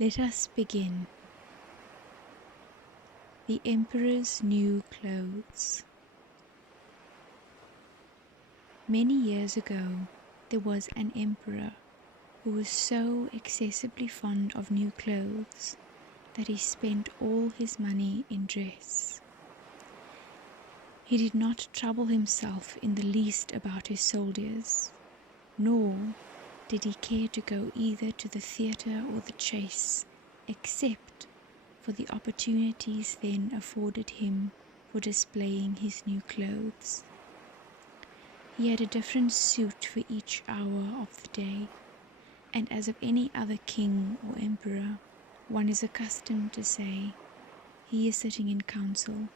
Let us begin. The Emperor's New Clothes. Many years ago, there was an emperor who was so excessively fond of new clothes that he spent all his money in dress. He did not trouble himself in the least about his soldiers, nor did he care to go either to the theatre or the chase, except for the opportunities then afforded him for displaying his new clothes. He had a different suit for each hour of the day, and as of any other king or emperor, one is accustomed to say, "He is sitting in council."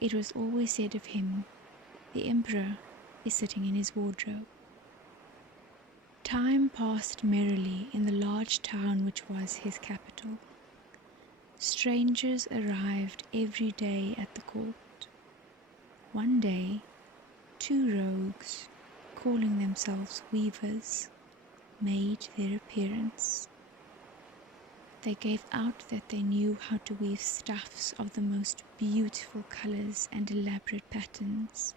It was always said of him, "The emperor is sitting in his wardrobe." Time passed merrily in the large town which was his capital. Strangers arrived every day at the court. One day, 2 rogues, calling themselves weavers, made their appearance. They gave out that they knew how to weave stuffs of the most beautiful colors and elaborate patterns,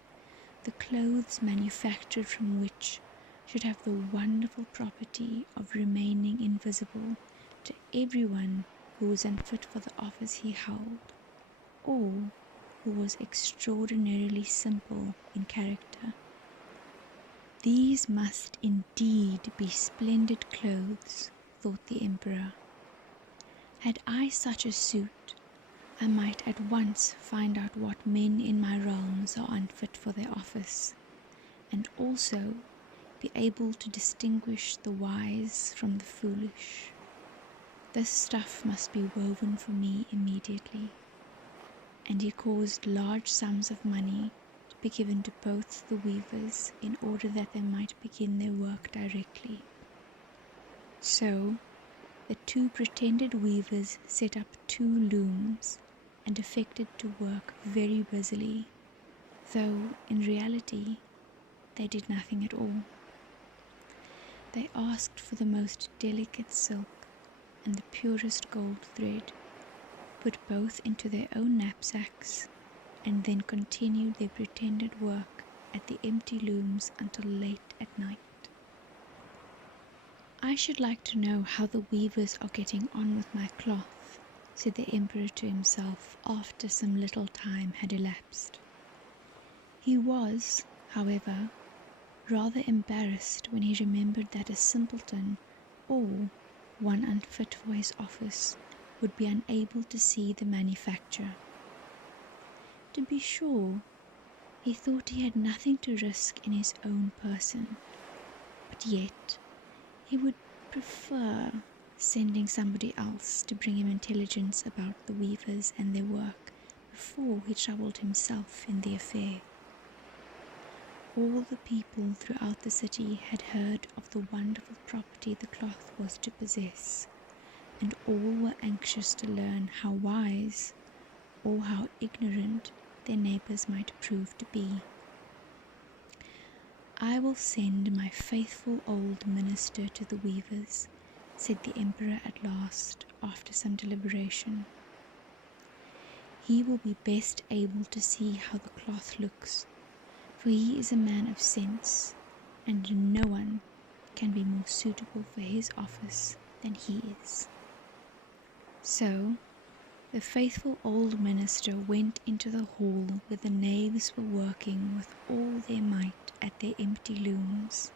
the clothes manufactured from which should have the wonderful property of remaining invisible to everyone who was unfit for the office he held, or who was extraordinarily simple in character. These must indeed be splendid clothes, thought the emperor. Had I such a suit, I might at once find out what men in my realms are unfit for their office, and also be able to distinguish the wise from the foolish. This stuff must be woven for me immediately. And he caused large sums of money to be given to both the weavers in order that they might begin their work directly. So the 2 pretended weavers set up 2 looms and affected to work very busily, though in reality they did nothing at all. They asked for the most delicate silk and the purest gold thread, put both into their own knapsacks, and then continued their pretended work at the empty looms until late at night. "I should like to know how the weavers are getting on with my cloth," said the emperor to himself after some little time had elapsed. He was, however, rather embarrassed when he remembered that a simpleton, or one unfit for his office, would be unable to see the manufacture. To be sure, he thought he had nothing to risk in his own person, but yet he would prefer sending somebody else to bring him intelligence about the weavers and their work before he troubled himself in the affair. All the people throughout the city had heard of the wonderful property the cloth was to possess, and all were anxious to learn how wise or how ignorant their neighbors might prove to be. "I will send my faithful old minister to the weavers," said the emperor at last, after some deliberation. "He will be best able to see how the cloth looks, for he is a man of sense, and no one can be more suitable for his office than he is." So the faithful old minister went into the hall where the knaves were working with all their might at their empty looms.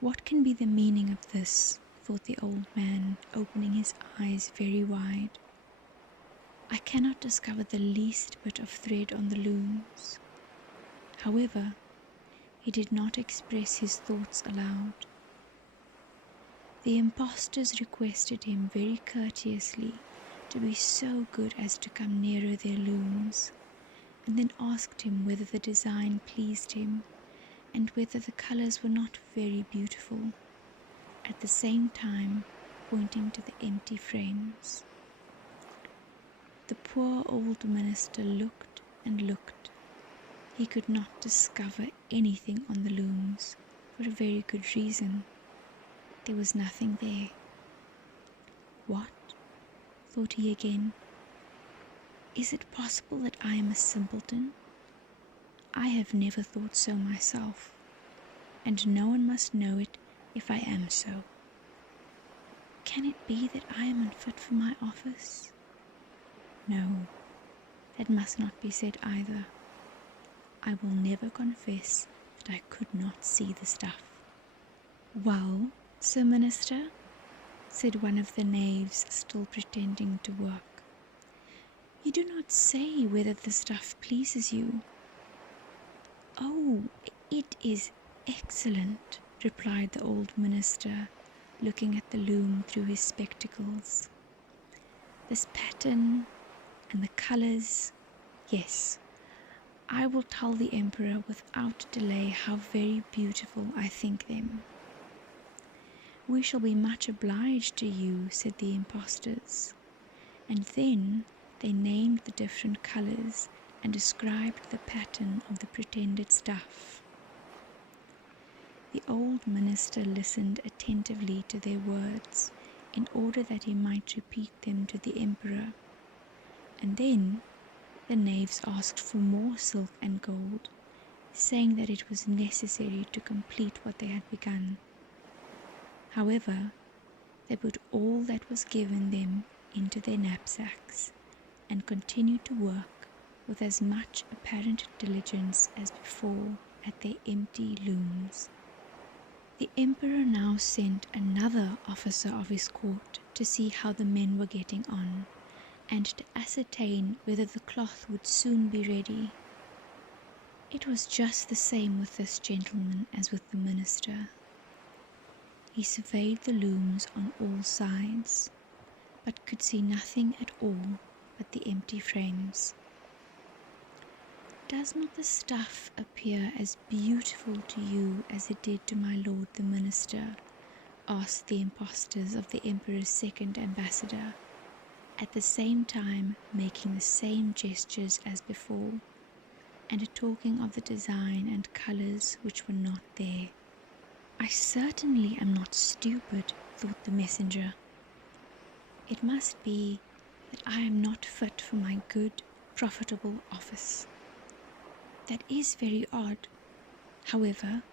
"What can be the meaning of this?" thought the old man, opening his eyes very wide. "I cannot discover the least bit of thread on the looms." However, he did not express his thoughts aloud. The impostors requested him very courteously to be so good as to come nearer their looms, and then asked him whether the design pleased him, and whether the colors were not very beautiful, at the same time pointing to the empty frames. The poor old minister looked and looked. He could not discover anything on the looms, for a very good reason. There was nothing there. What? Thought he again. Is it possible that I am a simpleton? I have never thought so myself, and no one must know it if I am so. Can it be that I am unfit for my office? No, that must not be said either. I will never confess that I could not see the stuff. Well, Sir Minister, said one of the knaves, still pretending to work, you do not say whether the stuff pleases you. Oh, it is excellent, replied the old minister, looking at the loom through his spectacles. This pattern and the colours, yes, I will tell the emperor without delay how very beautiful I think them. We shall be much obliged to you, said the impostors, and then they named the different colours and described the pattern of the pretended stuff. The old minister listened attentively to their words in order that he might repeat them to the emperor, and then the knaves asked for more silk and gold, saying that it was necessary to complete what they had begun. However, they put all that was given them into their knapsacks and continued to work with as much apparent diligence as before at their empty looms. The emperor now sent another officer of his court to see how the men were getting on, and to ascertain whether the cloth would soon be ready. It was just the same with this gentleman as with the minister. He surveyed the looms on all sides, but could see nothing at all but the empty frames. Does not the stuff appear as beautiful to you as it did to my lord the minister? Asked the impostors of the emperor's second ambassador, at the same time making the same gestures as before, and talking of the design and colours which were not there. I certainly am not stupid, thought the messenger. It must be that I am not fit for my good, profitable office. That is very odd. However,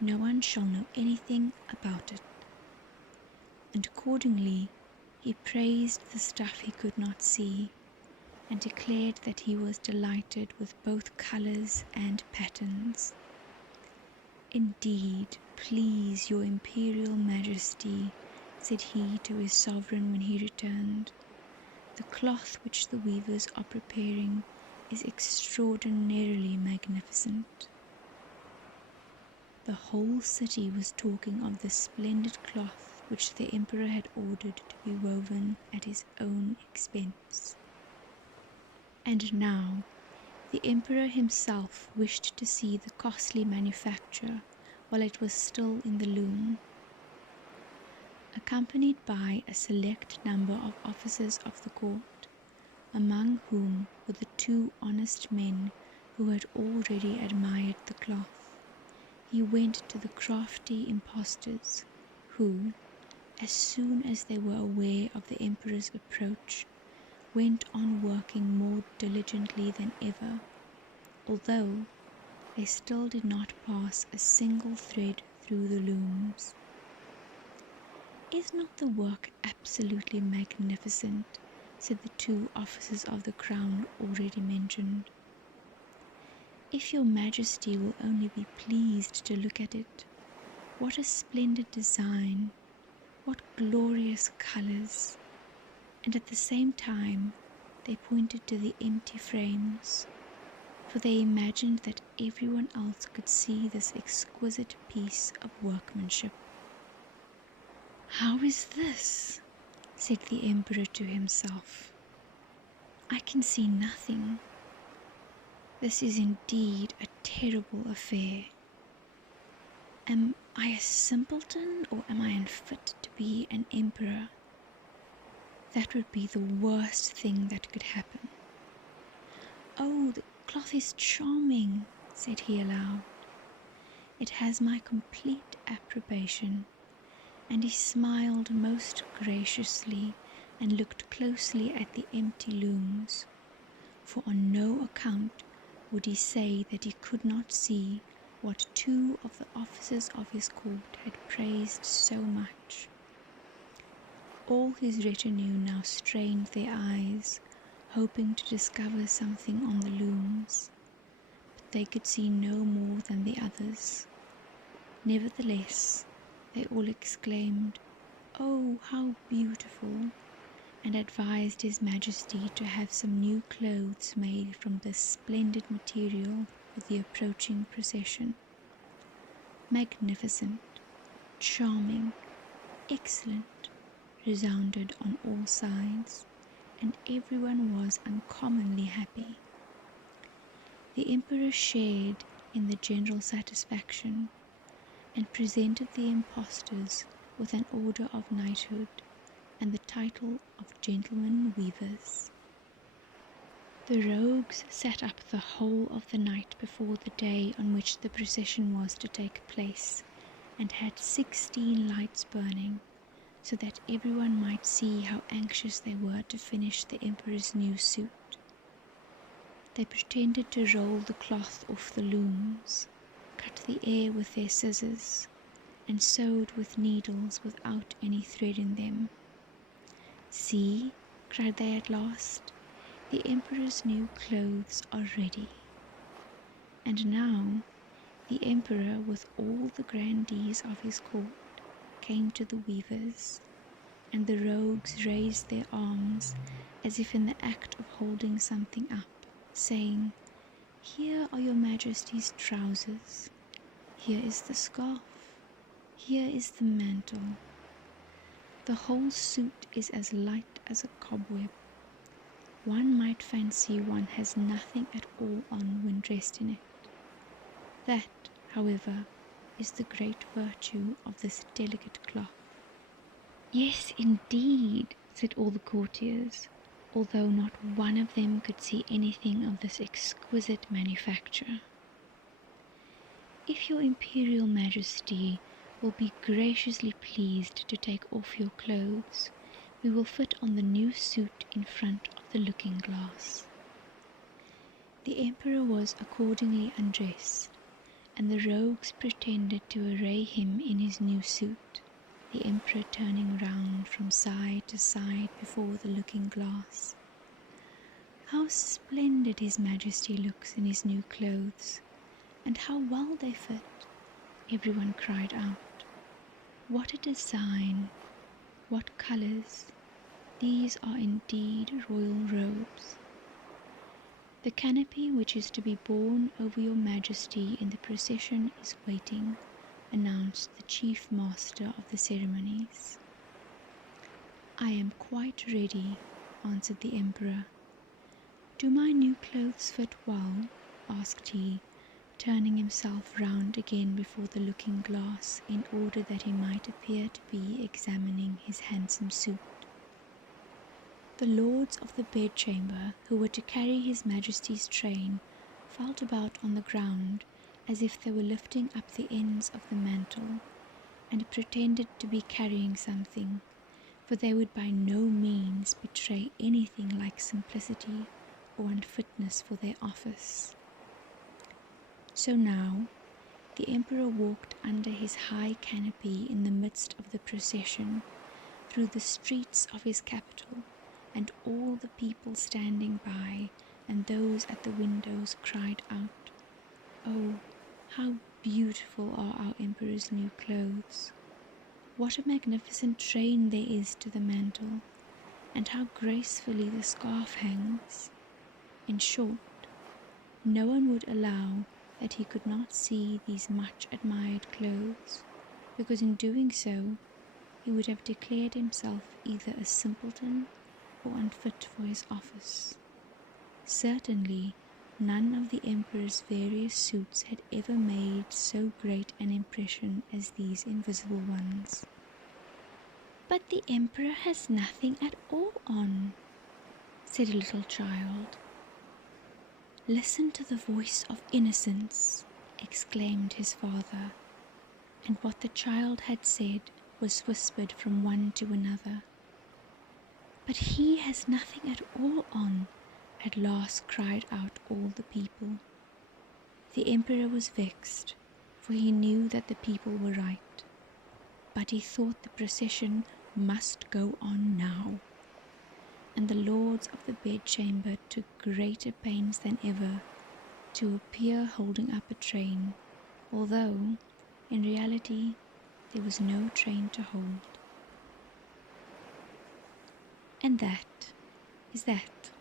no one shall know anything about it. And accordingly, he praised the stuff he could not see, and declared that he was delighted with both colours and patterns. Indeed, please your imperial majesty, said he to his sovereign when he returned, the cloth which the weavers are preparing is extraordinarily magnificent. The whole city was talking of the splendid cloth which the emperor had ordered to be woven at his own expense. And now the emperor himself wished to see the costly manufacture while it was still in the loom. Accompanied by a select number of officers of the court, among whom were the two honest men who had already admired the cloth, he went to the crafty impostors, who, as soon as they were aware of the emperor's approach, went on working more diligently than ever, although they still did not pass a single thread through the looms. Is not the work absolutely magnificent? Said the two officers of the crown already mentioned. If your majesty will only be pleased to look at it, what a splendid design, what glorious colours! And at the same time they pointed to the empty frames, for they imagined that everyone else could see this exquisite piece of workmanship. How is this? Said the emperor to himself. I can see nothing. This is indeed a terrible affair. Am I a simpleton, or am I unfit to be an emperor? That would be the worst thing that could happen. Oh, the cloth is charming, said he aloud. It has my complete approbation, and he smiled most graciously and looked closely at the empty looms, for on no account would he say that he could not see what two of the officers of his court had praised so much. All his retinue now strained their eyes, hoping to discover something on the looms, but they could see no more than the others. Nevertheless, they all exclaimed, "Oh, how beautiful!" and advised His Majesty to have some new clothes made from this splendid material for the approaching procession. Magnificent, charming, excellent, resounded on all sides, and everyone was uncommonly happy. The Emperor shared in the general satisfaction, and presented the impostors with an order of knighthood and the title of gentlemen weavers. The rogues sat up the whole of the night before the day on which the procession was to take place, and had 16 lights burning, so that everyone might see how anxious they were to finish the Emperor's new suit. They pretended to roll the cloth off the looms, cut the air with their scissors, and sewed with needles without any thread in them. "See," cried they at last, "the Emperor's new clothes are ready." And now the Emperor, with all the grandees of his court, came to the weavers, and the rogues raised their arms as if in the act of holding something up, saying, "Here are your Majesty's trousers, here is the scarf, here is the mantle. The whole suit is as light as a cobweb. One might fancy one has nothing at all on when dressed in it. That, however, is the great virtue of this delicate cloth." "Yes, indeed," said all the courtiers, although not one of them could see anything of this exquisite manufacture. "If your Imperial Majesty will be graciously pleased to take off your clothes, we will fit on the new suit in front of the looking-glass." The Emperor was accordingly undressed, and the rogues pretended to array him in his new suit, the Emperor turning round from side to side before the looking-glass. "How splendid His Majesty looks in his new clothes, and how well they fit!" everyone cried out. "What a design! What colours! These are indeed royal robes." "The canopy which is to be borne over your Majesty in the procession is waiting," announced the chief master of the ceremonies. "I am quite ready," answered the Emperor. "Do my new clothes fit well?" asked he, turning himself round again before the looking-glass in order that he might appear to be examining his handsome suit. The lords of the bedchamber, who were to carry His Majesty's train, felt about on the ground as if they were lifting up the ends of the mantle, and pretended to be carrying something, for they would by no means betray anything like simplicity or unfitness for their office. So now the Emperor walked under his high canopy in the midst of the procession, through the streets of his capital, and all the people standing by and those at the windows cried out, "Oh, how beautiful are our Emperor's new clothes! What a magnificent train there is to the mantle, and how gracefully the scarf hangs!" In short, no one would allow that he could not see these much admired clothes, because in doing so he would have declared himself either a simpleton or unfit for his office. Certainly none of the Emperor's various suits had ever made so great an impression as these invisible ones. "But the Emperor has nothing at all on," said a little child. "Listen to the voice of innocence," exclaimed his father, and what the child had said was whispered from one to another. But he has nothing at all on, at last cried out all the people. The emperor was vexed, for he knew that the people were right, but he thought the procession must go on now. And the lords of the bedchamber took greater pains than ever to appear holding up a train, although in reality there was no train to hold. And that is that.